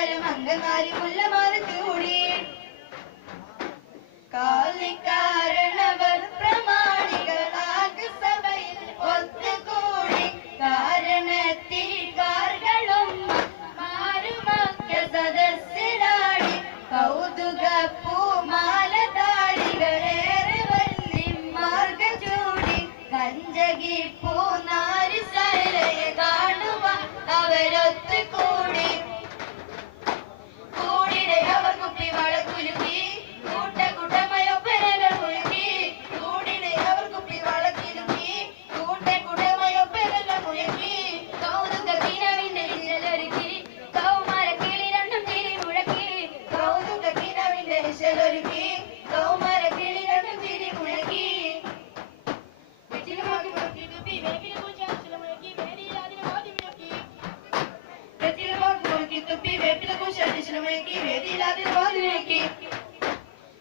ശരമംഗനാരി മുല്ലമാല ചൂടി കാരണവർ പ്രമാണികളാകെ സഭയിൽ ഒത്തുകൂടി കാരണത്തിൽ കാർകളും മാറുമക്ക സദസ്സിലാടി കൗതുക പൂമാല താടികളേറെ വല്ലി മാർഗ ചൂടി കഞ്ചകി പൂനാരി സൈലയെ കാണുവാൻ അവരൊത്തുകൂടി കൂടിടെ അവർ കുപ്പി വളക്കുലുക്കി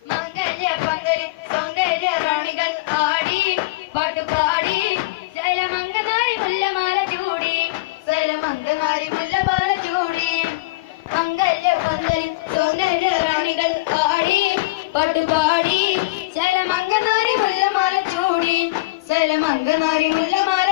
മംഗല്യ പങ്കരി സൗന്ദര്യ റാണികൾ ആടി പാട്ടുപാടി ശൈലമംഗനാരി മുല്ലമാല ചൂടി ശൈലമംഗനാരി മുല്ലമാല ചൂടി മംഗല്യ പങ്കരി സൗന്ദര്യ റാണികൾ ആടി പാട്ടുപാടി ശൈലമംഗനാരി മുല്ലമാല ചൂടി ശൈലമംഗനാരി മുല്ലമാല